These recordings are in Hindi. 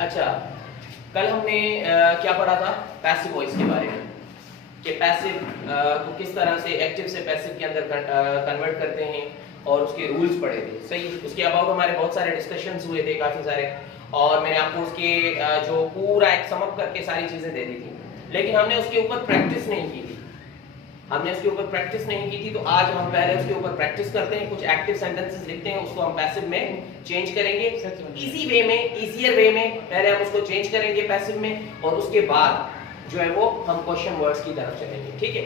अच्छा, कल हमने क्या पढ़ा था? पैसिव वॉइस के बारे में, कि पैसिव को किस तरह से एक्टिव से पैसिव के अंदर कन्वर्ट करते हैं और उसके रूल्स पढ़े थे। सही, उसके अबाउट हमारे बहुत सारे डिस्कशंस हुए थे, काफ़ी सारे, और मैंने आपको उसके जो पूरा एक समअप करके सारी चीज़ें दे दी थी, लेकिन हमने उसके ऊपर प्रैक्टिस नहीं की थी। हमने उसके ऊपर प्रैक्टिस नहीं की थी, तो आज हम पहले उसके ऊपर प्रैक्टिस करते हैं, कुछ एक्टिव सेंटेंसेस लिखते हैं, उसको हम पैसिव में चेंज करेंगे इजी वे में, इजियर वे में। पहले हम उसको चेंज करेंगे पैसिव में, और उसके बाद जो है वो हम क्वेश्चन वर्ड्स की तरफ चलेंगे। ठीक है,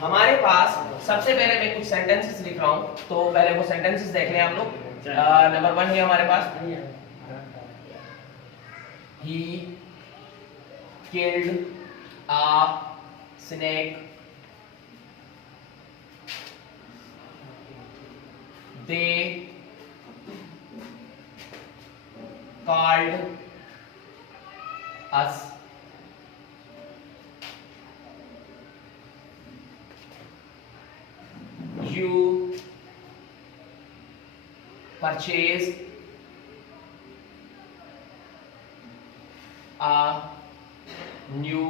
हमारे पास सबसे पहले मैं कुछ सेंटेंसेस लिख रहा हूं, तो पहले वो सेंटेंसेस देख लें आप लोग। नंबर 1 है हमारे पास, he killed a snake, they called us, you purchased a new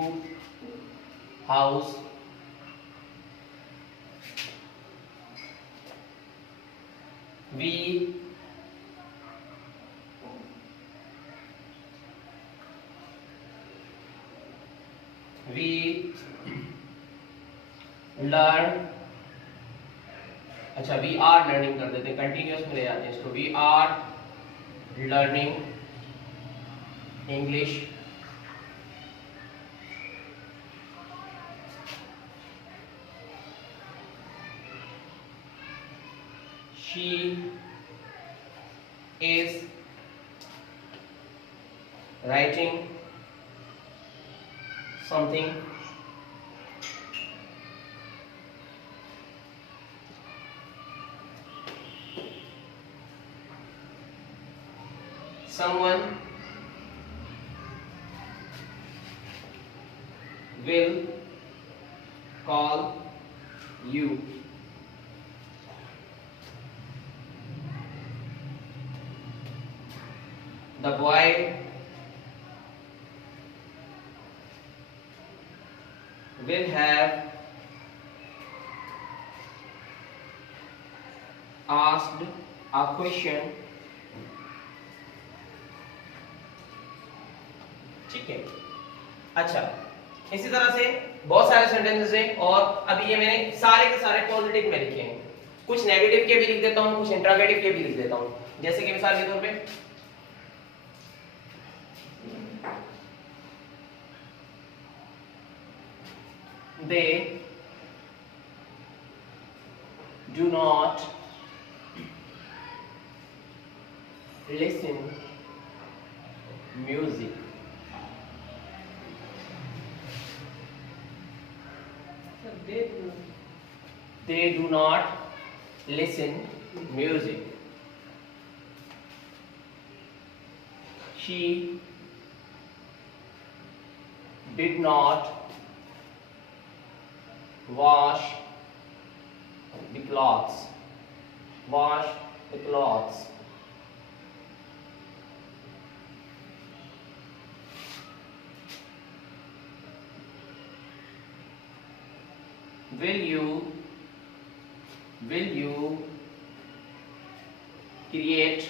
house, we learn, अच्छा वी आर लर्निंग कर देते हैं, कंटिन्यूअस में ले जाते हैं इसको, we are learning English, she is writing something, someone will call you, the boy will have asked a question, ठीक है। अच्छा, इसी तरह से बहुत सारे सेंटेंसेस हैं, और अभी ये मैंने सारे के सारे पॉजिटिव में लिखे हैं, कुछ नेगेटिव के भी लिख देता हूं, कुछ इंट्रोगेटिव के भी लिख देता हूं। जैसे कि मिसाल के तौर पे they do not listen music, they do not listen music, she did not wash the clothes, wash the clothes, will you create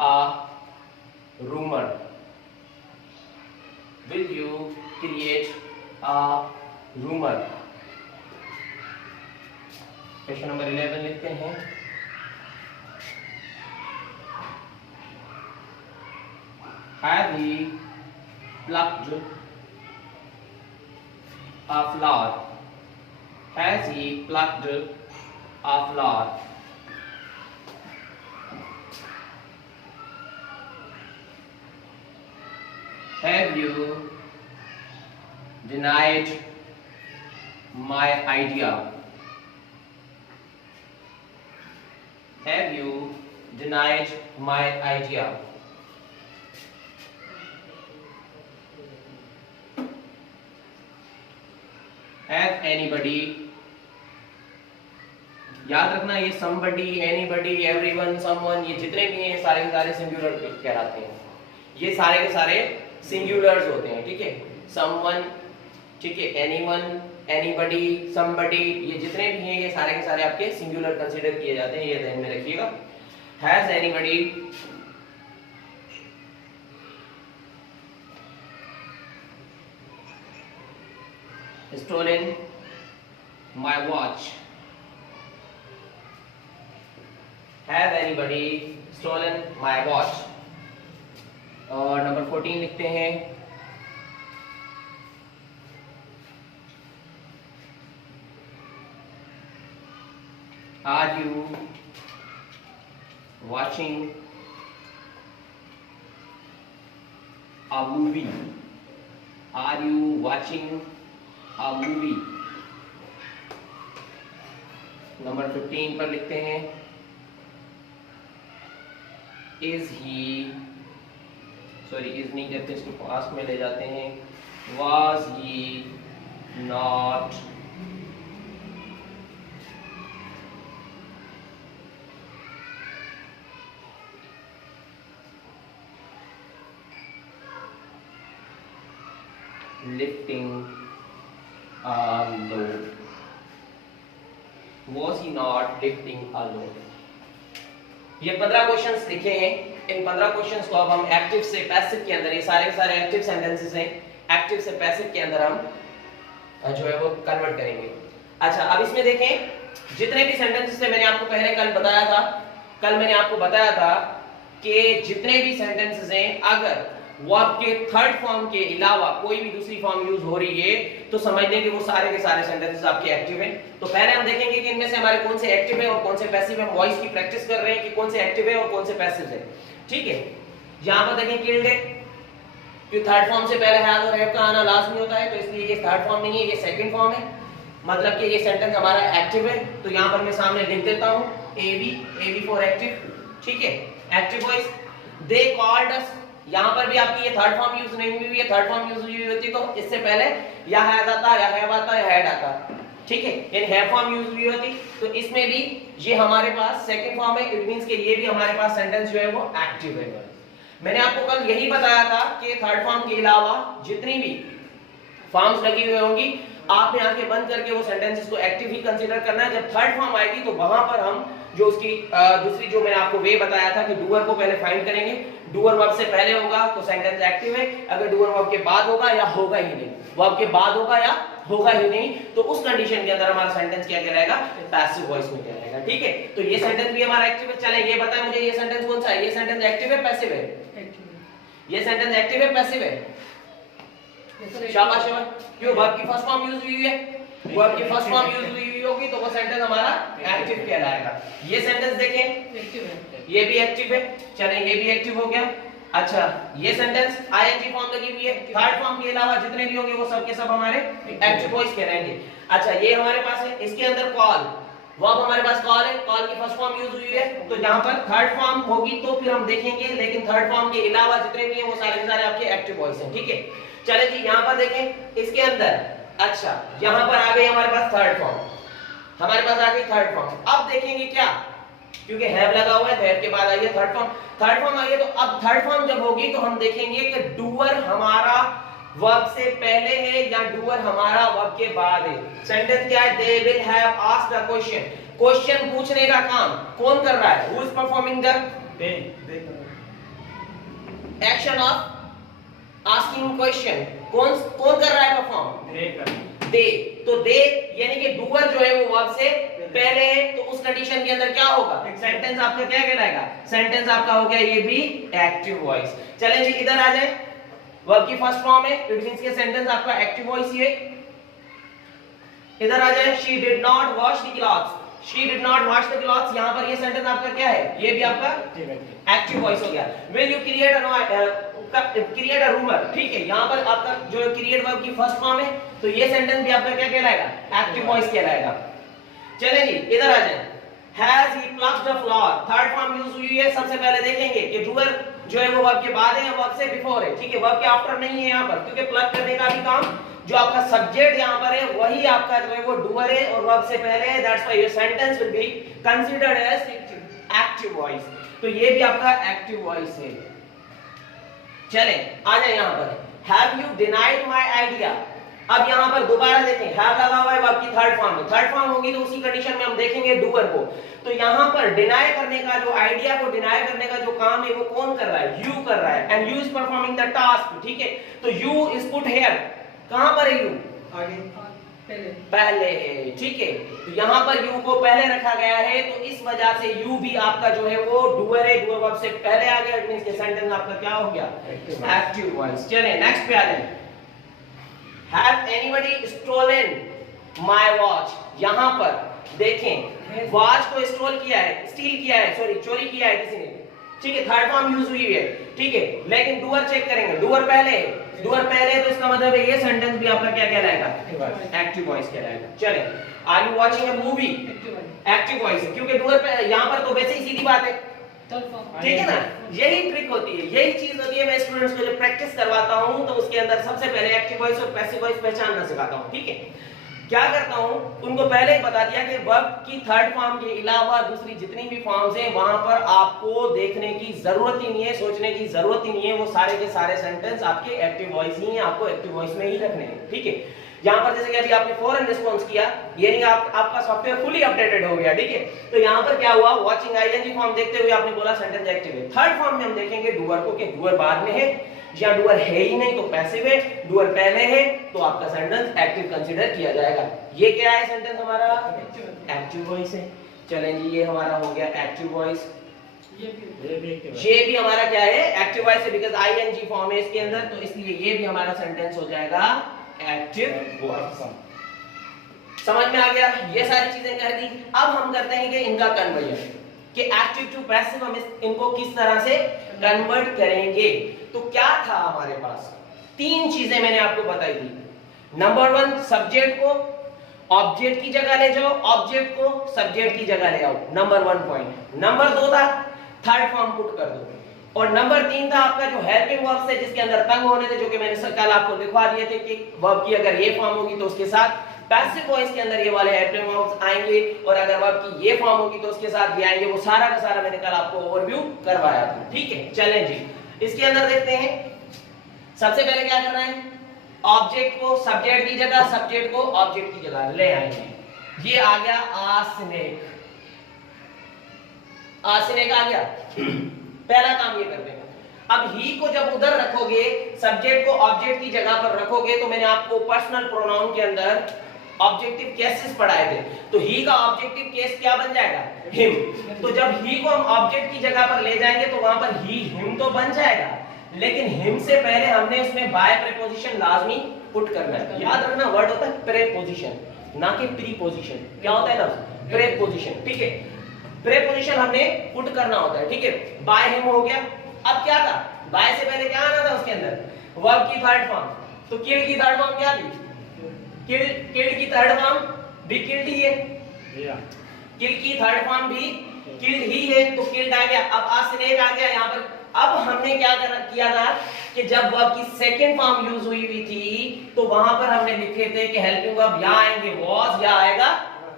a rumor, will you create a rumor। Question number 11 लिखते हैं, have he plucked a flower, has he plucked a flower, have you denied my idea, have you denied my idea, have anybody याद रखना ये somebody, anybody, everyone, someone, ये जितने भी हैं सारे के सारे सिंगुलर कहलाते हैं। ये सारे के सारे सिंगुलर्स होते हैं, ठीक है। someone, ठीक है, anyone, anybody, somebody, ये जितने भी हैं ये सारे के सारे आपके सिंगुलर कंसीडर किए जाते हैं, ये ध्यान में रखिएगा। has anybody stolen my watch? Have anybody stolen my watch? और नंबर 14 लिखते हैं, Are you watching a movie? Are you watching a movie? Number 15 पर लिखते हैं, Is he, सॉरी इज नहीं करते, इसको पास्ट में ले जाते हैं, Was he not lifting a load? Was he not lifting a load? ये 15 क्वेश्चंस लिखे हैं। इन 15 क्वेश्चंस को अब हम एक्टिव से पैसिव के अंदर, ये सारे सारे एक्टिव सेंटेंसेस हैं, एक्टिव से पैसिव के अंदर हम जो है वो कन्वर्ट करेंगे। अच्छा, अब इसमें देखें, जितने भी सेंटेंसेस थे मैंने आपको पहले कल मैंने आपको बताया था कि जितने भी सेंटेंसेस हैं अगर वो आपके थर्ड फॉर्म के अलावा कोई भी दूसरी फॉर्म यूज हो रही है तो समझ लें कि वो सारे के सारे सेंटेंसेस आपके एक्टिव हैं। तो पहले हम देखेंगे कि इनमें से हमारे कौन से एक्टिव है और कौन से पैसिव है। हम वॉइस की प्रैक्टिस कर रहे हैं कि कौन से एक्टिव है और कौन से पैसिव है, ठीक है। यहां पर देखें किल्ड है, क्योंकि थर्ड फॉर्म से पहले हैव और हैव का आना लाजमी होता है, तो इसलिए ये थर्ड फॉर्म नहीं है, ये सेकंड फॉर्म है, मतलब कि ये सेंटेंस हमारा एक्टिव है। तो यहां पर मैं सामने लिख देता हूं एबी फॉर एक्टिव, ठीक है, एक्टिव वॉइस। दे कॉल्ड अस, यहां पर भी आपकी ये थर्ड फॉर्म यूज नहीं हुई है, थर्ड फॉर्म यूज हुई होती तो इससे पहले या हैज आता या हैव आता या हैड आता, ठीक है, यानी हैव फॉर्म यूज हुई होती। तो इसमें भी ये हमारे पास सेकंड फॉर्म है, इट मींस कि ये भी हमारे पास सेंटेंस जो है वो एक्टिव है। मैंने आपको कल यही बताया था कि थर्ड फॉर्म के अलावा जितनी भी फॉर्म्स लगी हुई होंगी आपने आंखें बंद करके वो सेंटेंसेस को एक्टिव ही कंसीडर करना है। जब थर्ड फॉर्म आएगी तो वहां पर हम जो उसकी दूसरी जो मैंने आपको वे बताया था कि डूअर को पहले फाइंड करेंगे, डूअर वर्ब से पहले होगा तो सेंटेंस एक्टिव है, अगर डूअर वर्ब के बाद होगा या होगा ही नहीं, वर्ब के बाद होगा या होगा ही नहीं, तो उस कंडीशन के अंदर हमारा सेंटेंस क्या कहलाएगा, पैसिव वॉइस में कहलाएगा, ठीक है। तो ये सेंटेंस भी हमारा एक्टिव है। चले ये बताएं मुझे, ये सेंटेंस कौन सा है, ये सेंटेंस एक्टिव है पैसिव है? ये सेंटेंस एक्टिव है पैसिव है? शाबाश शाबाश, क्यों? वर्ब की फर्स्ट फॉर्म यूज हुई है, वर्ब की फर्स्ट फॉर्म यूज हुई होगी तो वो सेंटेंस हमारा एक्टिव कहलाएगा। ये सेंटेंस देखें, एक्टिव है, ये भी एक्टिव है, चलें ये भी एक्टिव हो गया। अच्छा, ये सेंटेंस आईएनजी फॉर्म लगी हुई है, थर्ड फॉर्म के अलावा जितने भी होंगे वो सब के सब हमारे एक्टिव वॉइस कहलाएंगे। अच्छा, ये हमारे पास है, इसके अंदर कॉल, वर्ब हमारे पास कॉल है, कॉल की फर्स्ट फॉर्म यूज हुई है, तो जहां पर थर्ड फॉर्म होगी तो फिर हम देखेंगे, लेकिन थर्ड फॉर्म के अलावा जितने भी हैं वो सारे के सारे आपके एक्टिव वॉइस हैं, ठीक है। चले जी, यहां पर देखें इसके अंदर, अच्छा यहां पर आ गई हमारे पास थर्ड फॉर्म, हमारे पास आ गई थर्ड फॉर्म। अब देखेंगे क्या, क्योंकि हैव लगा हुआ है, हैव के बाद आई है third form, third form I है, तो अब थर्ड फॉर्म जब होगी तो हम देखेंगे कि डूअर हमारा वर्ब से पहले है या डूअर हमारा वर्ब के बाद है। सेंटेंस क्या है, they will have asked a question, question पूछने का काम कौन कर रहा है, who is performing the action of asking question, कौन कर रहा है परफॉर्म, दे। तो दे यानी कि डूअर जो है वो वर्ब से पहले है, तो उस कंडीशन के अंदर क्या होगा, सेंटेंस आपका क्या कहलाएगा, सेंटेंस आपका हो गया ये भी एक्टिव वॉइस। चलें जी, इधर आ जाए, वर्ब की फर्स्ट फॉर्म है, इट मींस के सेंटेंस आपका एक्टिव वॉइस ही है। इधर आ जाए, she did not wash the clothes, she did not wash the clothes, यहां पर ये सेंटेंस आपका क्या है, ये भी आपका एक्टिव वॉइस हो गया। Will you create a rumour, ठीक है, यहां पर आपका जो क्रिएट वर्ब की फर्स्ट फॉर्म है, तो ये सेंटेंस भी आपका क्या कहलाएगा, एक्टिव वॉइस कहलाएगा। चलें जी, इधर आ जाए, has he plucked a flower, third form use हुई है। सबसे पहले देखेंगे कि डूअर जो है वो वर्ब के बाद है या वर्ब से बिफोर है, ठीक है, वर्ब के आफ्टर नहीं है यहां पर, क्योंकि प्लग करने का भी काम जो आपका सब्जेक्ट यहाँ पर है वही आपका जो है वो डूअर है और वर्ब से पहले है, that's why your sentence will be considered as active voice. तो ये भी आपका एक्टिव वॉइस है। चले आ जाए यहाँ पर, have you denied my idea. अब यहाँ पर दोबारा देखें, हैव लगा हुआ है वर्ब की थर्ड फॉर्म में, थर्ड फॉर्म होगी तो उसी कंडीशन में हम देखेंगे डूअर को। तो यहाँ पर डिनाई करने का, जो आइडिया को डिनाई करने का जो काम है वो कौन कर रहा है? यू कर रहा है, and you is performing the task, ठीक है। तो यू इज पुट हियर, कहां पर है यू? आगे, पहले, ठीक है। तो यहाँ पर यू को पहले रखा गया है, तो इस वजह से यू भी आपका जो है वो डूअर है, डूअर वर्ब से पहले आ गया, इट मींस के सेंटेंस आपका क्या हो गया? Active voice. चलिए नेक्स्ट पे आ जाए, Have anybody stolen my watch? यहाँ पर देखें, वॉच को स्टोल किया है, स्टील किया है, सॉरी चोरी किया है किसी ने, ठीक है, थर्ड फॉर्म यूज हुई है, ठीक है। लेकिन डूअर चेक करेंगे, डूअर पहले है, डूअर पहले है, तो इसका मतलब है ये सेंटेंस भी आपका क्या कहलाएगा? एक्टिव वॉइस कहलाएगा। चले, are you watching a movie? Active voice है, क्योंकि डूअर पे यहाँ पर तो वैसे ही सीधी बात है, ठीक है ना। यही ट्रिक होती है, यही चीज होती है। मैं स्टूडेंट्स को जब प्रैक्टिस करवाता हूं तो उसके अंदर सबसे पहले एक्टिव वॉइस और पैसिव वॉइस पहचानना सिखाता हूं, ठीक है। क्या करता हूं, उनको पहले ही बता दिया कि वर्ब की थर्ड फॉर्म के अलावा दूसरी जितनी भी फॉर्म्स हैं वहां पर आपको देखने की जरूरत ही नहीं है, सोचने की जरूरत ही नहीं है, वो सारे के सारे सेंटेंस आपके एक्टिव वॉइस ही हैं, आपको एक्टिव वॉइस में ही रखने हैं, ठीक है। यहाँ पर जैसे कि अभी आपने फौरन रिस्पॉन्स किया, ये नहीं आपका सॉफ्टवेयर फुली अपडेटेड हो गया, ठीक है। तो यहाँ पर क्या हुआ, वाचिंग आईएनजी फॉर्म देखते हुए आपने बोला सेंटेंस एक्टिव है। थर्ड फॉर्म में हम देखेंगे डूअर को, कि डूअर बाद में है, या डूअर है ही नहीं तो पैसिव है, डूअर पहले है तो आपका सेंटेंस एक्टिव कंसीडर किया जाएगा। ये क्या है सेंटेंस हमारा? एक्टिव वॉइस है। चलेंगे, ये हमारा हो गया एक्टिव वॉइस। ये भी हमारा क्या है? एक्टिव वॉइस है, बिकॉज़ आईएनजी फॉर्म है इसके अंदर, तो इसलिए ये भी हमारा सेंटेंस हो जाएगा एक्टिव वॉइस। समझ में आ गया? ये सारी चीजें कर दी। अब हम करते हैं कि इनका कन्वर्जन, कि एक्टिव टू पैसिव हम इनको किस तरह से कन्वर्ट करेंगे। तो क्या था हमारे पास? तीन चीजें मैंने आपको बताई थी। नंबर 1, सब्जेक्ट को ऑब्जेक्ट की जगह ले जाओ, ऑब्जेक्ट को सब्जेक्ट की जगह ले आओ, नंबर 1 पॉइंट। नंबर 2 था थर्ड फॉर्म पुट कर दो, और नंबर 3 था आपका जो हेल्पिंग वर्ब्स है जिसके अंदर तंग होने थे, जो कि मैंने कल आपको दिखा दिए थे कि वर्ब की अगर ये फॉर्म होगी तो उसके साथ पैसिव वॉइस के अंदर ये वाले हेल्पिंग वर्ब्स आएंगे, और अगर वर्ब की ये फॉर्म होगी तो उसके साथ भी आएंगे। वो सारा का सारा मैंने कल आपको ओवरव्यू करवाया था, ठीक है। चलें जी, इसके अंदर देखते हैं। सबसे पहले क्या करना है, ऑब्जेक्ट को सब्जेक्ट की जगह, सब्जेक्ट को ऑब्जेक्ट की जगह ले आएंगे। ये आ गया आसनेक, आसनेक आ गया। पहला काम ये करते हैं। अब ही को जब उधर रखोगे, सब्जेक्ट को ऑब्जेक्ट की जगह पर रखोगे, तो मैंने आपको पर्सनल प्रोनाउन के अंदर ऑब्जेक्टिव केसेस पढ़ाए थे। तो ही का ऑब्जेक्टिव केस क्या बन जाएगा? हिम। तो जब ही को हम ऑब्जेक्ट की जगह पर ले जाएंगे तो वहां पर ही हिम तो बन जाएगा, लेकिन हिम से पहले हमने उसमें बाय प्रीपोजिशन लाजमी पुट करना है। याद रखना, वर्ड होता है प्रीपोजिशन, ना कि प्रीपोजिशन। क्या होता है ना? प्रीपोजिशन, ठीक है। प्रीपोजिशन हमने पुट करना होता है, ठीक है। बाय हिम हो गया। अब क्या था, बाय से पहले क्या आना था उसके अंदर? वर्ब की थर्ड फॉर्म। तो किल की थर्ड फॉर्म क्या थी? किल्ड की थर्ड फॉर्म भी किल्ड ही है, किल की थर्ड फॉर्म भी किल्ड ही है, तो किल्ड आ गया। अब आसनेक आ गया यहाँ पर। अब हमने क्या किया था कि जब वर्ब की सेकंड फॉर्म यूज हुई थी तो वहां पर हमने लिखे थे कि हेल्पिंग वर्ब या आएंगे वॉज या आएगा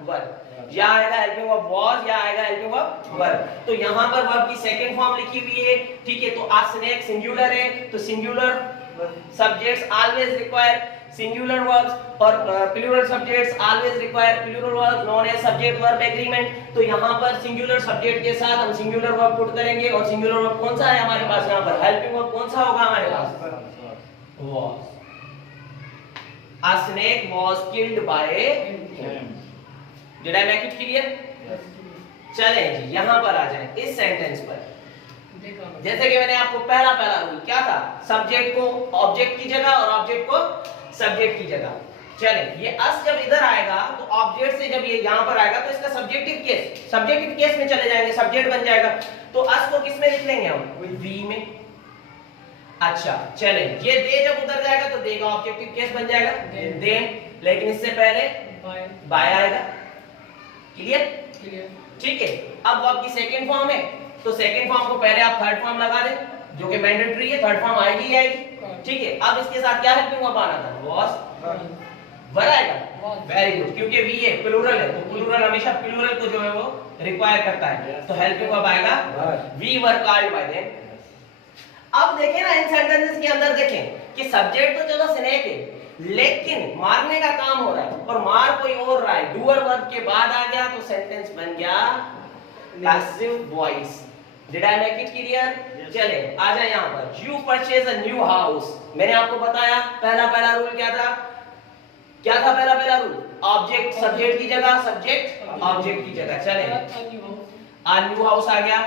वर, या आएगा हेल्पिंग वर्ब वॉज या आएगा हेल्पिंग वर्ब वर। तो यहाँ पर वर्ब की सेकंड फॉर्म लिखी हुई है, ठीक है। तो आसनेक सिंगुलर है, तो singular subjects always require singular verbs और plural subjects always require plural verbs known as subject verb agreement। तो यहाँ पर singular subject के साथ हम singular verb पुट करेंगे, और singular verb कौन सा है हमारे पास? यहाँ पर helping verb कौन सा होगा हमारे पास? was। A snake was killed by him। Did I make it clear? चलें जी, यहाँ पर आ जाए इस सेंटेंस पर। जैसे कि मैंने आपको पहला रूल क्या था, सब्जेक्ट को ऑब्जेक्ट की जगह और ऑब्जेक्ट को सब्जेक्ट की जगह। चले, ये अस जब इधर आएगा तो ऑब्जेक्ट से जब ये यहां पर आएगा तो इसका सब्जेक्टिव केस में चले जाएंगे, सब्जेक्ट बन जाएगा। तो अस को किस में लिख लेंगे हम? वी में। अच्छा चले, ये दे जब उधर जाएगा तो देगा ऑब्जेक्टिव केस बन जाएगा देन, लेकिन इससे पहले बाय आएगा। क्लियर? ठीक है। अब वर्ब की सेकंड फॉर्म है, तो सेकंड फॉर्म को पहले आप थर्ड फॉर्म लगा दें, जो कि मैंडेटरी है, थर्ड फॉर्म आएगी ही आएगी, ठीक है। अब इसके साथ क्या हेल्पिंग वर्ब आना था? वाज। वर आएगा, वेरी गुड, क्योंकि वी है प्लूरल है, तो प्लूरल हमेशा प्लूरल को जो है वो रिक्वायर करता है, तो हेल्पिंग वर्ब आएगा we were called by them. अब देखें ना इन सेंटेंसेस के अंदर देखें कि सब्जेक्ट तो चलो स्नेक है, लेकिन मारने का काम हो रहा है और मार कोई और रहा है, डूअर वर्ब के बाद आ गया तो सेंटेंस बन गया passive voice. Did I make it clear? चले आ जाए यहां पर, you purchase a new house. मैंने आपको बताया पहला रूल क्या था, क्या था पहला रूल? ऑब्जेक्ट सब्जेक्ट की जगह, सब्जेक्ट ऑब्जेक्ट की जगह। चले आ न्यू हाउस आ गया,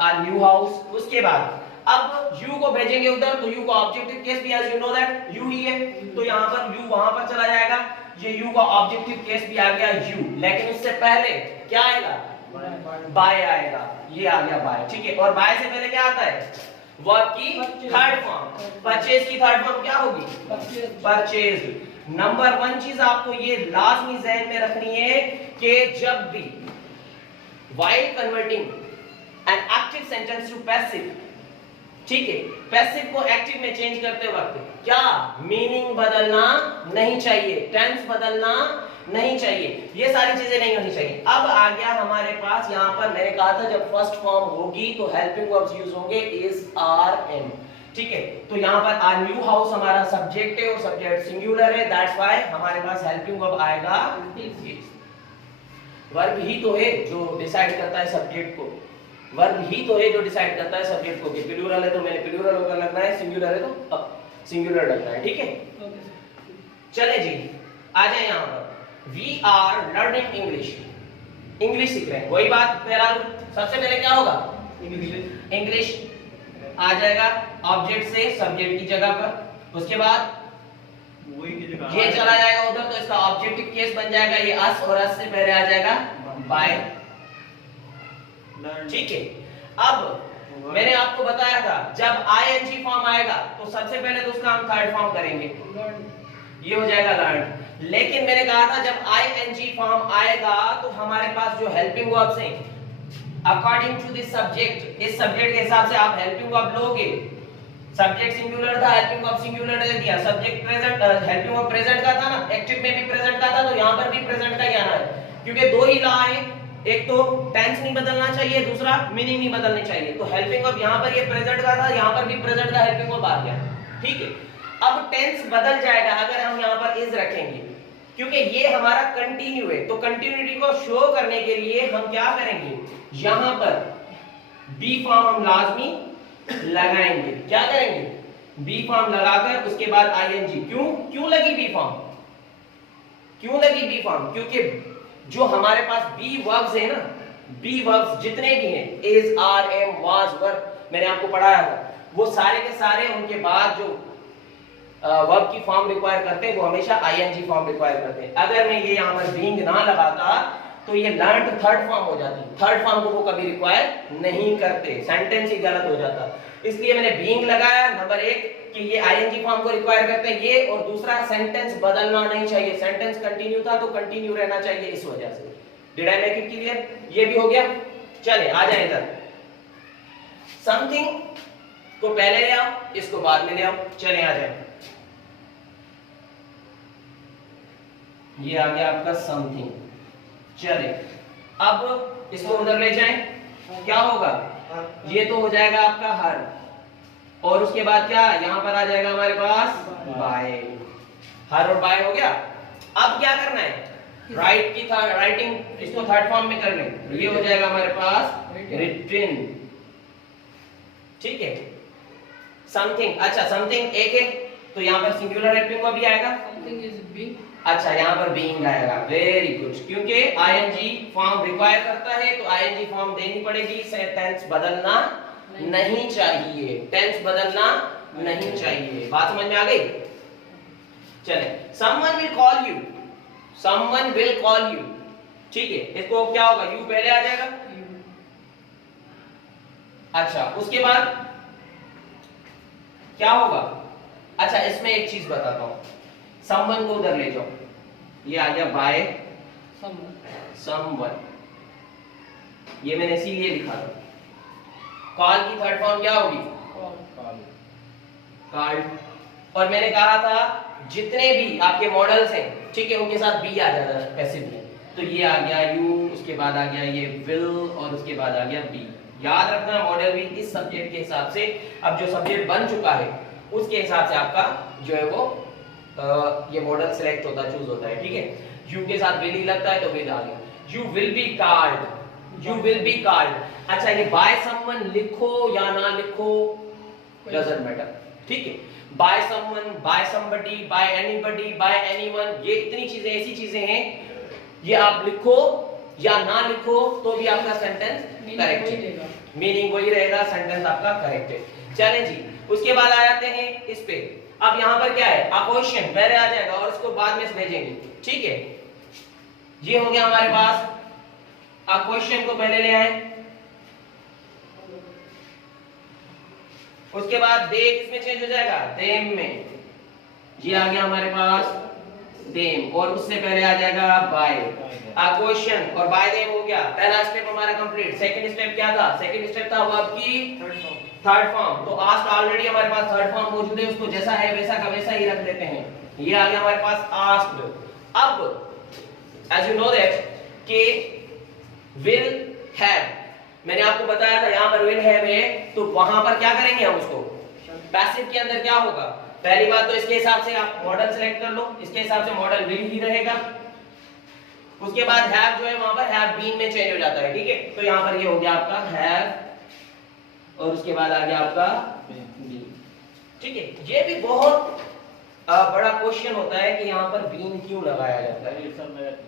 आ न्यू हाउस। उसके बाद अब यू को भेजेंगे उधर, तो यू का ऑब्जेक्टिव केस भी as you know that you ही है, तो यहां पर यू वहां पर चला जाएगा, ये यू का ऑब्जेक्टिव केस भी आ गया यू, लेकिन उससे पहले क्या आएगा? बाय आएगा, ये आ गया बाय, ठीक है। और बाय से पहले क्या आता है? वर्ब की थर्ड फॉर्म। परचेज की थर्ड फॉर्म क्या होगी? परचेज। नंबर 1 चीज आपको ये लाजमी ज़हन में रखनी है कि जब भी while converting an active sentence to passive, ठीक है, पैसिव को एक्टिव में चेंज करते वक्त क्या मीनिंग बदलना नहीं चाहिए, टेंस बदलना नहीं चाहिए, ये सारी चीजें नहीं होनी चाहिए। अब आ गया हमारे पास यहां पर, मैंने कहा था जब फर्स्ट फॉर्म होगी तो हेल्पिंग वर्ब्स यूज होंगे इज, आर, एम, ठीक है। तो यहां पर आ न्यू हाउस हमारा सब्जेक्ट है और सब्जेक्ट सिंगुलर है, दैट्स व्हाई हमारे पास हेल्पिंग वर्ब आएगा इज। वर्ब ही तो है जो डिसाइड करता है सब्जेक्ट को, वर्ब ही तो है जो डिसाइड करता है सब्जेक्ट को, कि प्लूरल है तो मैंने प्लूरल होकर लगना है, सिंगुलर है तो अब सिंगुलर लगना है, ठीक है। चले जी आ जाए यहां पर, we are learning English, English सीख रहे हैं, वही बात पहला सबसे पहले क्या होगा? इंग्लिश आ जाएगा ऑब्जेक्ट से सब्जेक्ट की जगह पर, उसके बाद वही की जगह ये चला जाएगा उधर, तो इसका ऑब्जेक्टिव केस बन जाएगा ये अस, और अस से पहले आ जाएगा बाय, ठीक है। अब मैंने आपको बताया था जब आईएनजी फॉर्म आएगा तो सबसे पहले तो उसका हम थर्ड फॉर्म करेंगे, ये हो जाएगा लर्न। लेकिन मैंने कहा था जब आईएनजी फॉर्म आएगा तो हमारे पास जो हेल्पिंग वर्ब्स हैं अकॉर्डिंग टू दिस सब्जेक्ट, इस सब्जेक्ट के हिसाब से आप हेल्पिंग वर्ब लोगे। सब्जेक्ट सिंगुलर था, हेल्पिंग वर्ब सिंगुलर दे दिया, subject present, helping verb present का था ना, एक्टिव में भी प्रेजेंट का था, तो यहां पर भी प्रेजेंट का ही आना है, क्योंकि दो ही लॉ है, एक तो टेंस नहीं बदलना चाहिए, दूसरा मीनिंग नहीं बदलनी चाहिए। तो हेल्पिंग वर्ब यहां पर ये प्रेजेंट का था, यहां पर भी प्रेजेंट का हेल्पिंग वर्ब आ गया, ठीक है। अब टेंस बदल जाएगा अगर हम यहां पर इज रखेंगे, क्योंकि ये हमारा कंटिन्यू है, तो कंटिन्यूटी को शो करने के लिए हम क्या करेंगे, यहां पर बी फॉर्म हम लाजमी लगाएंगे। क्या करेंगे? बी फॉर्म लगाकर उसके बाद आईएनजी। क्यों लगी बी फॉर्म? क्यों लगी बी फॉर्म? क्योंकि जो हमारे पास बी वर्ब्स है ना, बी वर्ब्स जितने भी हैं, इज, आर, एम, वाज, वर, मैंने आपको पढ़ाया था, वो सारे के सारे उनके बाद जो वर्ब की फॉर्म रिक्वायर करते हैं वो हमेशा आईएनजी फॉर्म रिक्वायर करते हैं। अगर मैं ये यहाँ पर बीइंग ना लगाता तो ये लर्न्ड थर्ड फॉर्म हो जाती, थर्ड फॉर्म को वो कभी रिक्वायर नहीं करते, सेंटेंस ही गलत हो जाता। इसलिए मैंने बीइंग लगाया, नंबर 1 कि ये आईएनजी फॉर्म को रिक्वायर करते हैं ये, और दूसरा सेंटेंस बदलना नहीं चाहिए, सेंटेंस कंटिन्यू था तो कंटिन्यू रहना चाहिए इस वजह से। Did I make it clear? ये भी हो गया। चले आ जाए इधर, समथिंग को पहले ले आओ, इसको बाद में ले आओ। चले आ जाए, ये आ गया आपका समथिंग। चले अब इसको उधर ले जाएं, क्या होगा? ये तो हो जाएगा आपका हर, और उसके बाद क्या यहां पर आ जाएगा हमारे पास बाय। हर और बाय हो गया। अब क्या करना है? राइट की राइटिंग इसको थर्ड फॉर्म में कर लें, ये हो जाएगा हमारे पास रिटन, ठीक है। समथिंग, अच्छा समथिंग एक है तो यहां पर सिंगुलर हेल्पिंग वर्ब भी आएगा, समथिंग इज बीइंग, अच्छा यहां पर बीइंग आएगा, वेरी गुड, क्योंकि आईएनजी फॉर्म रिक्वायर करता है तो आईएनजी फॉर्म देनी पड़ेगी, टेंस बदलना नहीं चाहिए, टेंस बदलना नहीं चाहिए। बात समझ में आ गई? चले, someone will call you, someone will call you, ठीक है। इसको क्या होगा? यू पहले आ जाएगा, अच्छा उसके बाद क्या होगा? अच्छा इसमें एक चीज बताता हूं, someone को उधर ले जाओ, ये आ गया बाय someone, ये मैंने इसीलिए लिखा था। कॉल की थर्ड फॉर्म क्या होगी? कॉल्ड, और मैंने कहा था जितने भी आपके मॉडल्स हैं, ठीक है, उनके साथ बी आ जाता है पैसिव में। तो ये आ गया यू, उसके बाद आ गया ये विल, और उसके बाद आ गया बी। याद रखना मॉडल भी इस सब्जेक्ट के हिसाब से, अब जो सब्जेक्ट बन चुका है उसके हिसाब से आपका जो है वो ये मॉडल सिलेक्ट होता, चूज होता है, ठीक है। यू के साथ विल ही लगता है तो विल आ गया। You will be card, you will be card. अच्छा, ये बाय समवन लिखो या ना लिखो डजंट मैटर, ठीक है। By someone, by somebody, bye anybody, bye anyone, ये इतनी चीजें ऐसी चीजें हैं, ये आप लिखो या ना लिखो तो भी आपका सेंटेंस करेक्ट है, मीनिंग वही रहेगा, सेंटेंस आपका करेक्ट है। चलें जी, उसके बाद आ जाते हैं इस पे। अब यहां पर क्या है, अ क्वेश्चन पहले आ जाएगा और उसको बाद में भेजेंगे, ठीक है। ये हो गया हमारे पास, अ क्वेश्चन को पहले ले आए, उसके बाद दे किसमें चेंज हो जाएगा, देम में। ये आ गया हमारे पास देम, और उससे पहले आ जाएगा बाय। अ क्वेश्चन और बाय देम हो गया, पहला स्टेप हमारा कंप्लीट। सेकंड स्टेप क्या था, सेकंड स्टेप था वर्ब की थर्ड फॉर्म। तो आस्क्ड ऑलरेडी हमारे पास थर्ड फॉर्म मौजूद है, उसको जैसा है वैसा का वैसा ही रख देते हैं। ये आ गया हमारे पास आस्क्ड। अब एज यू नो दैट कि विल हैव, मैंने आपको बताया था यहां पर विल हैव है, तो वहां पर क्या करेंगे हम उसको, पैसिव के अंदर क्या होगा। पहली बात तो इसके हिसाब से आप मॉडल सेलेक्ट कर लो, इसके हिसाब से मॉडल विल ही रहेगा। उसके बाद हैव जो है वहां पर हैव बीन में चेंज हो जाता है, ठीक है। तो यहां पर ये हो गया आपका हैव, और उसके बाद आ गया आपका बीन, ठीक है। ये भी बहुत बड़ा क्वेश्चन होता है कि यहाँ पर बीन क्यों लगाया जाता है,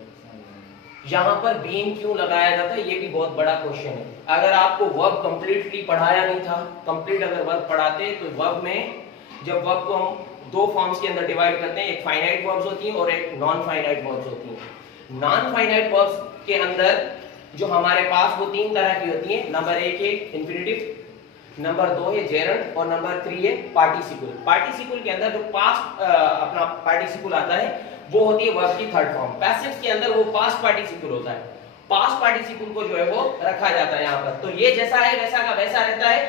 यहाँ पर बीन क्यों लगाया जाता है, ये भी बहुत बड़ा क्वेश्चन है। अगर आपको वर्ब कंप्लीटली पढ़ाया नहीं था, कंप्लीट अगर वर्ब पढ़ाते तो वर्ब में, जब वर्ब को हम दो फॉर्म्स के अंदर डिवाइड करते हैं, एक फाइनाइट वर्ब्स होती हैं और एक नॉन फाइनाइट वर्ब्स होती हैं। नॉन फाइनाइट वर्ब्स के अंदर जो हमारे पास वो तीन तरह की होती हैं। नंबर एक है इंफिनिटिव, नंबर दो है जेरंड, और नंबर थ्री है पार्टिसिपल। पार्टिसिपल के अंदर जो पास्ट अपना पार्टिसिपल आता है वो होती है वर्ब की थर्ड फॉर्म। पैसिव के अंदर वो पास्ट पार्टिसिपल होता है, पास्ट पार्टिसिपल को जो है वो रखा जाता है यहाँ पर। तो ये जैसा है वैसा का वैसा रहता है।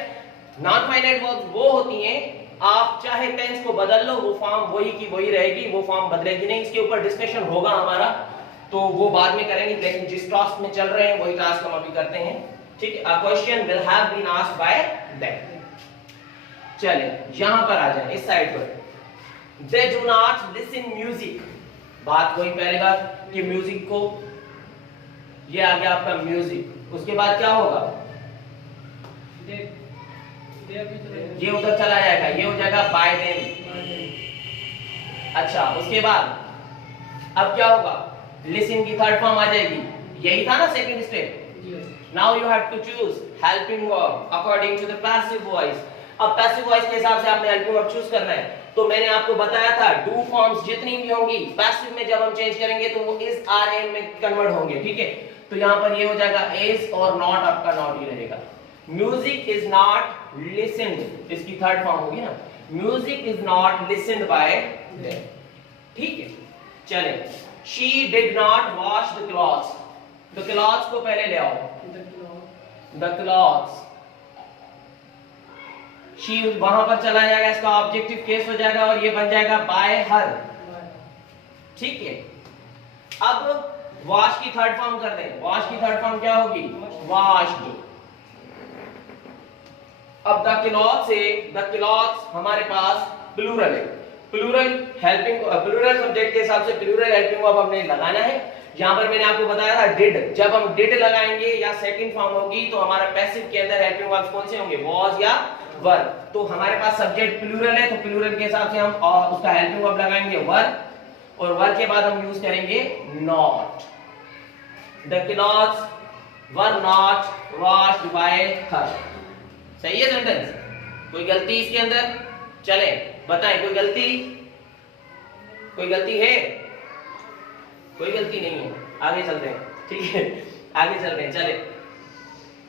नॉन फाइनाइट वर्ब्स वो होती हैं, आप चाहे टेंस को बदल लो, वो फॉर्म वही की वही रहेगी, वो फॉर्म बदलेगी नहीं। इसके ऊपर डिस्कशन होगा हमारा, तो वो बाद में करेंगे, लेकिन जिस टास्क में चल रहे हैं वही टास्क हम अभी करते हैं, ठीक है। A question will have been asked by them. चले यहां पर आ जाए इस साइड पर, they do not listen music. बात वही पहले बात कि म्यूजिक को, ये आ गया आपका म्यूजिक। उसके बाद क्या होगा, ये उधर चला जाएगा, ये हो जाएगा बाय देम। अच्छा, उसके बाद अब क्या होगा, लिसन की थर्ड फॉर्म आ जाएगी। यही था ना second step. Now you have to choose helping verb according to the passive voice. अब पैसिव वॉइस के हिसाब से आपने हेल्पिंग वर्ब चूज करना है। तो मैंने आपको बताया था डू फॉर्म्स जितनी भी होंगी पैसिव में जब हम चेंज करेंगे तो वो इज आर एम में कन्वर्ट होंगे, ठीक है। तो यहां पर ये हो जाएगा इज, और नॉट आपका नॉट ही रहेगा। म्यूजिक इज नॉट लिसन्ड, इसकी थर्ड फॉर्म होगी ना, music is not listened bye them, ठीक है। चले, she did not wash the clothes. The clothes को पहले ले आओ, द क्लॉथ्स। शी वहां पर चला जाएगा, इसका ऑब्जेक्टिव केस हो जाएगा और ये बन जाएगा बाय हर, ठीक है। अब वॉश की थर्ड फॉर्म कर दें। वॉश की थर्ड फॉर्म क्या होगी, वॉश्ड। अब द क्लॉथ्स है, द क्लॉथ्स हमारे पास प्लूरल है, प्लूरल हेल्पिंग, प्लूरल सब्जेक्ट के हिसाब से प्लूरल हेल्पिंग वर्ब हमने लगाना है। यहां पर मैंने आपको बताया था डिड, जब हम डिड लगाएंगे या सेकंड फॉर्म होगी तो हमारा पैसिव के अंदर हेल्पिंग वर्ब्स कौन से होंगे, वाज या वर। तो हमारे पास सब्जेक्ट प्लूरल है, तो प्लूरल के हिसाब से हम उसका हेल्पिंग वर्ब लगाएंगे वर, और वर के बाद हम यूज करेंगे not. The clothes were not washed bye हर। सही है सेंटेंस, कोई गलती इसके अंदर, चले बताएं कोई गलती, कोई गलती है, कोई गलती नहीं है। आगे चलते हैं, ठीक है, आगे चलते हैं। चले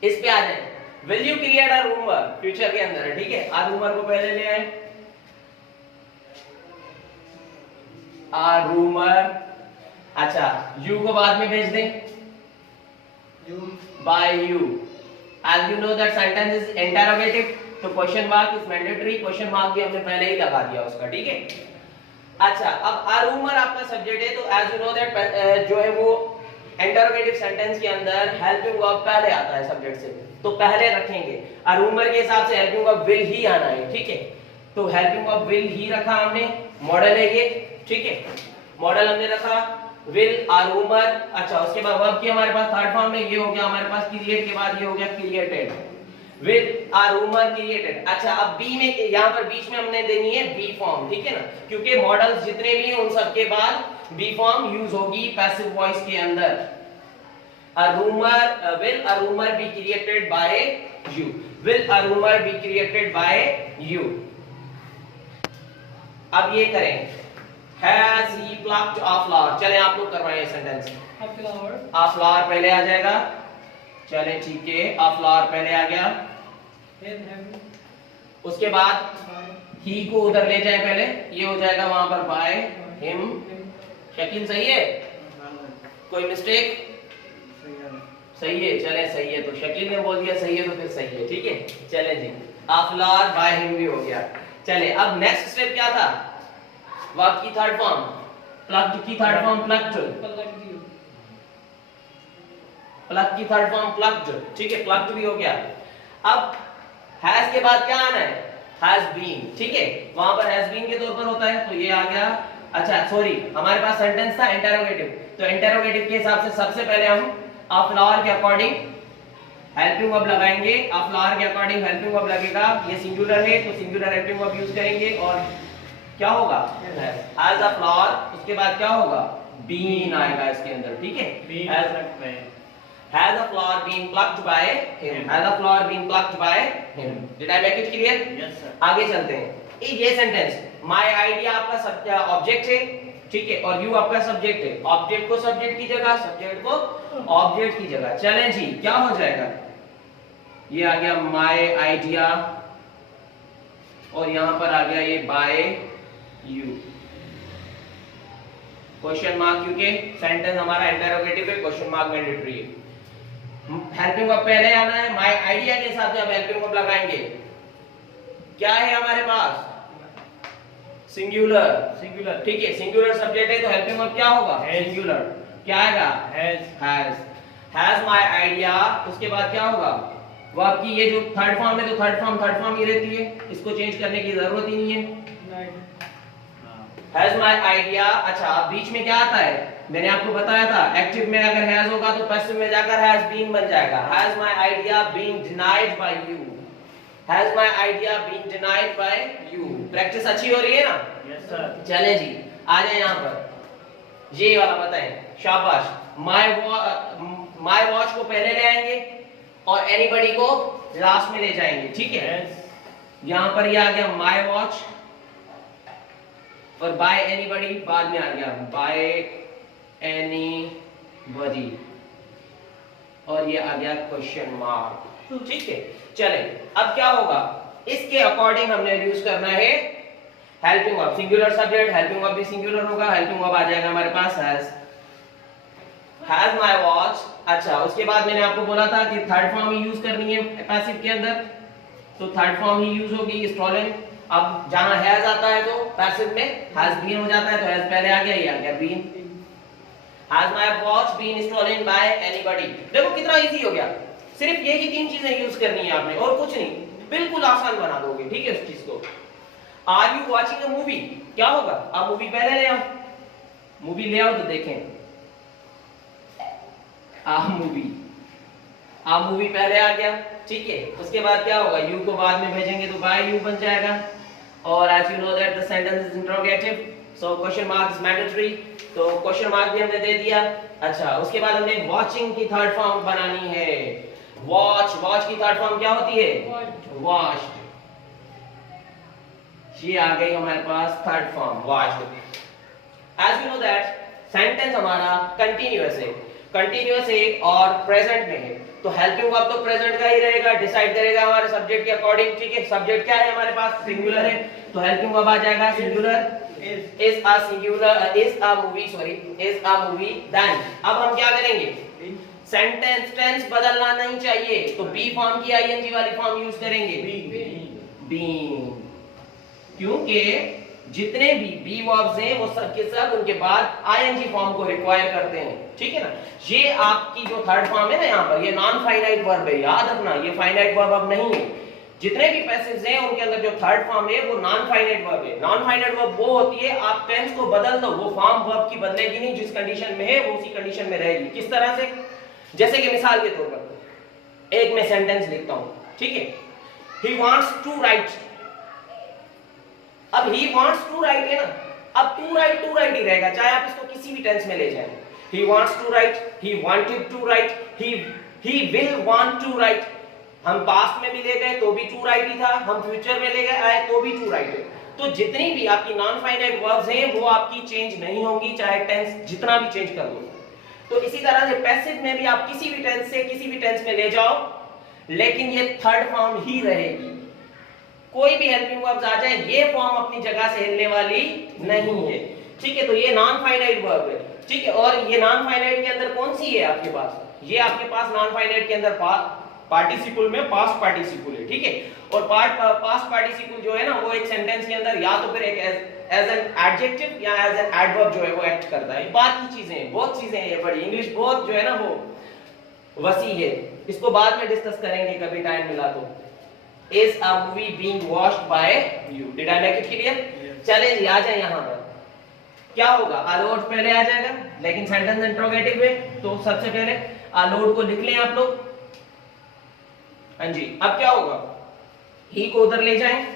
इस पे आ जाए, will you create a rumour, future के अंदर है, ठीक है। आ रूमर को पहले ले आए, आ रूमर। अच्छा, यू को बाद में भेज दें, bye you. As you know that sentence is interrogative, तो question mark is mandatory, question mark भी हमने पहले ही लगा दिया उसका, ठीक है। अच्छा, अब अ रूमर आपका सब्जेक्ट है, तो एज यू नो दैट जो है वो इंटरोगेटिव सेंटेंस के अंदर हेल्पिंग वर्ब पहले आता है सब्जेक्ट से, तो पहले रखेंगे। अ रूमर के हिसाब से हेल्पिंग वर्ब विल ही आना है, ठीक है। तो हेल्पिंग वर्ब विल ही रखा हमने, मॉडल है ये, ठीक है। मॉडल हमने रखा विल अ रूमर। अच्छा, उसके बाद वर्ब की हमारे पास थर्ड फॉर्म में ये हो गया हमारे पास क्रिएट के बाद ये हो गया created, will a rumour created. अच्छा, अब बी में यहां पर बीच में हमने देनी है बी फॉर्म, ठीक है ना, क्योंकि मॉडल्स जितने भी हैं उन सब के बाद बी फॉर्म यूज होगी पैसिव वॉइस के अंदर। A rumour will a rumour be created by you, will a rumour be created by you. अब ये करें, has he plucked a flower. चलें आप लोग करवाइए sentence. A flower. A flower पहले आ जाएगा, चले ठीक है, अ फ्लावर पहले आ गया। Then have उसके बाद ही को उधर ले जाए पहले, ये हो जाएगा वहां पर बाय हिम। शकील सही है, कोई मिस्टेक? सही है, चले सही है, तो शकील ने बोल दिया सही है तो फिर सही है, ठीक है। चले जी, अ फ्लावर बाय हिम भी हो गया। चले, अब नेक्स्ट स्टेप क्या था? वर्ब की थर्ड फॉर्म, प्लक्ड की third form plucked, plucked you. Plug की थर्ड फॉर्म प्लग्ड, ठीक है, प्लग्ड भी हो गया। अब हैज के बाद क्या आना है? हैज बीन, ठीक है, वहां पर हैज बीन के तौर पर होता है, तो ये आ गया। अच्छा सॉरी, हमारे पास सेंटेंस था इंटरोगेटिव, तो इंटरोगेटिव के हिसाब से सबसे पहले हम अ फ्लावर के अकॉर्डिंग हेल्पिंग वर्ब लगाएंगे। अ फ्लावर के अकॉर्डिंग हेल्पिंग वर्ब लगेगा, ये सिंगुलर है तो सिंगुलर हेल्पिंग वर्ब यूज करेंगे, और क्या होगा? हैज अ फ्लावर, उसके बाद क्या होगा? बीन आएगा इसके अंदर, ठीक है। Has a flower been plucked by him? Has a flower been plucked by him? Did I make it clear? Yes sir. आगे चलते हैं। ये सेंटेंस, my idea आपका ऑब्जेक्ट है, ठीक है, और you आपका सब्जेक्ट है। ऑब्जेक्ट को सब्जेक्ट की जगह, सब्जेक्ट को ऑब्जेक्ट की जगह। चलें जी, क्या हो जाएगा? ये आ गया my idea, और यहां पर आ गया ये by you। क्वेश्चन मार्क, क्योंकि सेंटेंस हमारा इंटरोगेटिव है, क्वेश्चन मार्क मैंडेटरी है। हेल्पिंग वर्ब पहले आना है, माय आइडिया के साथ जब हेल्पिंग वर्ब लगाएंगे, क्या है हमारे पास? सिंगुलर, सिंगुलर, ठीक है, सिंगुलर सब्जेक्ट है तो हेल्पिंग वर्ब क्या होगा? सिंगुलर। क्या आएगा? हैज माय आइडिया, उसके बाद क्या होगा? वर्ब की ये जो थर्ड फॉर्म है तो थर्ड फॉर्म ही रहती है, इसको चेंज करने की जरूरत ही नहीं है। Has my idea. अच्छा, बीच में क्या आता है? मैंने आपको बताया था, एक्टिव में अगर हैज होगा तो पैसिव में जाकर हैज बीन बन जाएगा। Has my idea been denied by you, has my idea been denied by you. Practice अच्छी हो रही है ना? Yes sir. चलें जी, आ जाए यहाँ पर, ये वाला बताएं, शाबाश। माय वॉच को पहले ले आएंगे और एनीबॉडी को लास्ट में ले जाएंगे, ठीक है। यहाँ पर ये आ गया माय वॉच, और बाय एनीबॉडी बाद में आ गया, बाय एनीबॉडी, और ये आ गया क्वेश्चन मार्क, ठीक है। चले, अब क्या होगा? इसके अकॉर्डिंग हमने यूज करना है helping verb. Singular subject, helping verb भी सिंगुलर होगा, हेल्पिंग वर्ब आ जाएगा हमारे पास हैज माय वॉच। अच्छा, उसके बाद मैंने आपको बोला था कि थर्ड फॉर्म ही यूज करनी है पैसिव के अंदर, तो थर्ड फॉर्म ही यूज होगी, स्टोलन। अब जहां हैज आता है तो पैसिव में हैज बीन हो जाता है, तो हैज पहले आ गया, ये आ गया been. Has my watch been stolen by anybody. देखो कितना इजी हो गया, सिर्फ यही तीन चीजें यूज करनी है आपने और कुछ नहीं, बिल्कुल आसान बना दोगे, ठीक है उस चीज को। Are you watching a movie? क्या होगा? आप मूवी पहले ले आओ, मूवी ले आओ तो देखें, आ मूवी पहले आ गया, ठीक है। उसके बाद क्या होगा? यू को बाद में भेजेंगे तो बाय यू बन जाएगा, और as you know that the sentence is interrogative, so question mark is mandatory, तो क्वेश्चन मार्क भी हमने दे दिया। अच्छा, उसके बाद हमने वॉचिंग की थर्ड फॉर्म बनानी है। वॉच की थर्ड फॉर्म क्या होती है? वॉच्ड। ये आ गई हमारे पास third form, watched. As you know that sentence हमारा कंटीन्यूअस है और प्रेजेंट में है, तो हेल्पिंग वर्ब तो प्रेजेंट का ही रहेगा, डिसाइड करेगा हमारे सब्जेक्ट के अकॉर्डिंग, ठीक है। सब्जेक्ट क्या है हमारे पास? सिंगुलर है, तो हेल्पिंग वर्ब आ जाएगा singular. is a movie then। अब हम क्या करेंगे? सेंटेंस टेंस बदलना नहीं चाहिए, तो बी फॉर्म की आईएनजी वाली फॉर्म यूज करेंगे। बीइंग, क्योंकि जितने भी बी वर्ब्स हैं वो सब के सब उनके बाद आईएनजी फॉर्म को रिक्वायर करते हैं, ठीक है ना। ये आपकी जो थर्ड फॉर्म है ना यहाँ पर, ये नॉन फाइनाइट वर्ब है, याद रखना ये फाइनाइट वर्ब अब नहीं है। जितने भी पैसेज हैं उनके अंदर जो थर्ड फॉर्म है वो नॉन फाइनाइट वर्ब है। नॉन फाइनाइट वर्ब वो होती है आप टेंस को बदल दो, वो फॉर्म वर्ब की बदलेगी नहीं, जिस कंडीशन में है वो उसी कंडीशन में रहेगी। किस तरह से, जैसे कि मिसाल के तौर पर एक मैं सेंटेंस लिखता हूं, ठीक है, he wants to write, अब he wants to write है ना, अब to write ही रहेगा, चाहे आप इसको किसी भी टेंस में ले जाएं। he wants to write, he wanted to write, he will want to write। हम पास्ट में भी ले गए तो भी टू राइट ही था, हम फ्यूचर में ले गए आए तो भी टू राइट है। तो जितनी भी आपकी नॉन फाइनाइट वर्ब्स हैं वो आपकी चेंज नहीं होंगी, चाहे टेंस जितना भी चेंज कर लो। तो इसी तरह से पैसिव में भी आप किसी भी टेंस से किसी भी टेंस में ले जाओ, लेकिन ये थर्ड फॉर्म ही रहेगी। कोई भी हेल्पिंग वर्ब्स आ जाए, ये फॉर्म अपनी जगह से हिलने वाली नहीं है, ठीक है। तो ये नॉन फाइनाइट वर्ब है, ठीक है। और ये नॉन फाइनाइट के अंदर कौन सी है आपके पास, ये आपके पास नॉन फाइनाइट के अंदर पार्टिसिपल में पास्ट पार्टिसिपल है, ठीक है। और पास्ट पार्टिसिपल जो है ना वो एक सेंटेंस के अंदर या तो फिर एक एज एन एडजेक्टिव या एज एन एडवर्ब जो है वो एक्ट करता है। बाकी चीजें बहुत चीजें हैं, बड़ी इंग्लिश बहुत जो है ना वो वसी है, इसको बाद में डिस्कस करेंगे कभी टाइम मिला तो। Is a movie being watched bye you, did I make it clear? चले जी आ जाए यहाँ पर, क्या होगा, अलोड पहले आ जाएगा, लेकिन सेंटेंस इंट्रोगेटिव है तो सबसे पहले अलोड को लिख लें आप लोग। हाँ जी, अब क्या होगा, ही को उधर ले जाएं,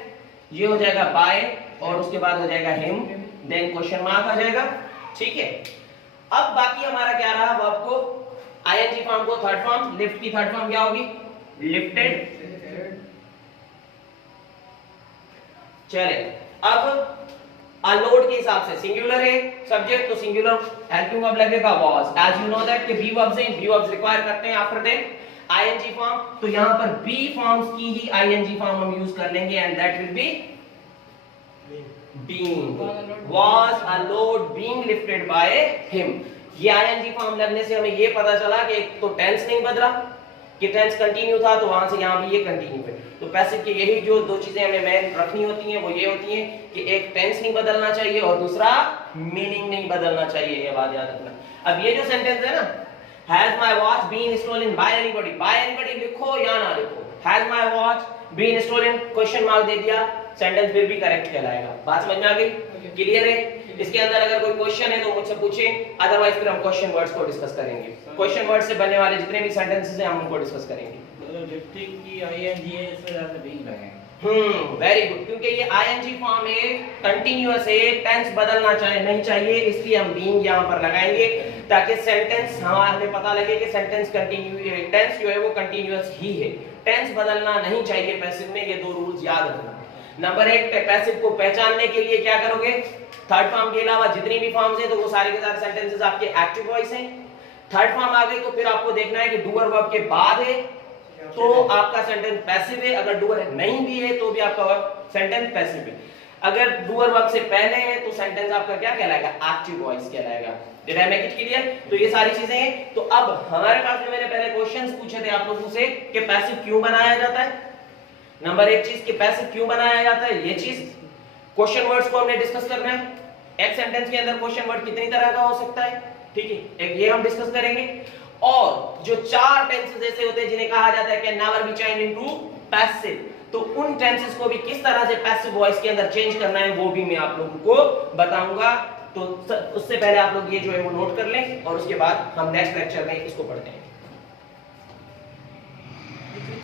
ये हो जाएगा बाय और उसके बाद हो जाएगा हिम, देन क्वेश्चन मार्क आ जाएगा, ठीक है। अब बाकी हमारा क्या रहा, वर्ब को आईएनजी फॉर्म को थर्ड फॉर्म, लिफ्ट की थर्ड फॉर्म क्या होगी, लिफ्टेड। चले अब अनलोड के हिसाब से सिंगुलर है सब्जेक्ट, तो सिंगुलर हेल्पिंग वर्ब लगेगा was. As you know that कि बी वर्ब्स हैं, बी वर्ब्स रिक्वायर करते हैं आफ्टर दैट आईएनजी फॉर्म, तो यहां पर बी फॉर्म्स की ही आईएनजी फॉर्म हम यूज कर लेंगे and that will be being, was a load being lifted by him. ये आईएनजी फॉर्म लगने से हमें ये पता चला कि एक तो टेंस नहीं बदला, कि टेंस कंटिन्यू था तो वहां से यहां भी ये कंटिन्यू है। तो पैसिव की यही जो दो चीजें हमें मेन रखनी होती हैं वो ये होती हैं कि एक टेंस नहीं बदलना चाहिए और दूसरा मीनिंग नहीं बदलना चाहिए, ये बात याद रखना। अब ये जो सेंटेंस है ना, Has my watch been stolen by anybody? By anybody लिखो या ना लिखो, Has my watch been stolen question mark दे दिया, सेंटेंस फिर भी करेक्ट कहलाएगा। बात समझ में आ गई, क्लियर है? इसके अंदर अगर कोई क्वेश्चन है तो मुझसे पूछें, अदरवाइज फिर हम क्वेश्चन वर्ड्स को डिस्कस करेंगे। क्वेश्चन वर्ड से बनने वाले जितने भी सेंटेंसेस हैं हम उनको डिस्कस करेंगे। मतलब लिफ्टिंग की आईएनजी है, इस वजह से बीइंग लगाएंगे। वेरी गुड, क्योंकि ये आईएनजी फॉर्म है, कंटीन्यूअस है, टेंस बदलना नहीं चाहिए, इसलिए हम बीइंग यहां पर लगाएंगे ताकि सेंटेंस हमें पता लगे कि सेंटेंस कंटिन्यू, टेंस जो है वो कंटीन्यूअस ही है, टेंस बदलना नहीं चाहिए पैसिव में। ये दो रूल्स याद रखना। नंबर एक, पैसिव को पहचानने के लिए क्या करोगे, थर्ड फॉर्म के अलावा जितनी भी फॉर्म्स हैं तो वो सारे के सारे सेंटेंसेस आपके एक्टिव वॉइस हैं। थर्ड फॉर्म आ गई तो फिर आपको देखना है कि डूअर वर्ब के बाद है तो आपका सेंटेंस पैसिव है, अगर डूअर नहीं भी है तो भी आपका सेंटेंस पैसिव है। अगर डूअर वर्ब से पहले है तो सेंटेंस आपका क्या कहलाएगा, एक्टिव वॉइस कहलाएगा। Did I make it clear? तो ये सारी चीजें हैं। तो अब हमारे पास में मैंने पहले क्वेश्चंस पूछे थे आप लोगों से कि पैसिव क्यों बनाया जाता है। नंबर एक चीज कि पैसिव क्यों बनाया जाता है, ये चीज। क्वेश्चन वर्ड्स को हमने डिस्कस करना है, एक सेंटेंस के अंदर क्वेश्चन वर्ड कितनी तरह का हो सकता है, ठीक है, एक ये हम डिस्कस करेंगे। और जो चार टेंसेस ऐसे होते हैं जिन्हें कहा जाता है can never be changed into passive, तो उन टेंसेस को भी किस तरह से पैसिव वॉइस के अंदर चेंज करना है वो भी मैं आप लोगों को बताऊंगा। तो उससे पहले आप लोग ये जो है वो नोट कर लें और उसके बाद हम नेक्स्ट लेक्चर में इसको पढ़ते हैं।